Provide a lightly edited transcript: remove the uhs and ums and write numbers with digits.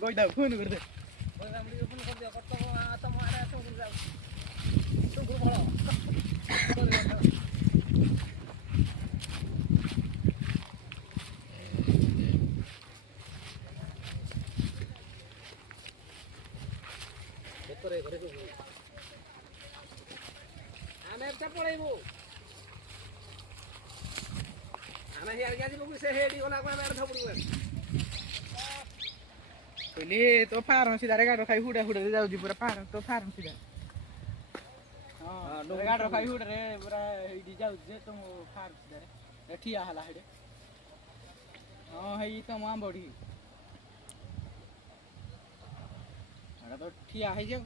गोइदा phone कर दे पहले तो फार्म सीधा गाड़ खाई हुडा हुडा जाउजी पूरा फार्म तो फार्म सीधा हां गाड़ खाई हुडा रे पूरा हेडी जाउजी तुम फार्म सीधा रे ठिया हला हेडे हां हेई तो मां बडी अरे तो ठिया है जे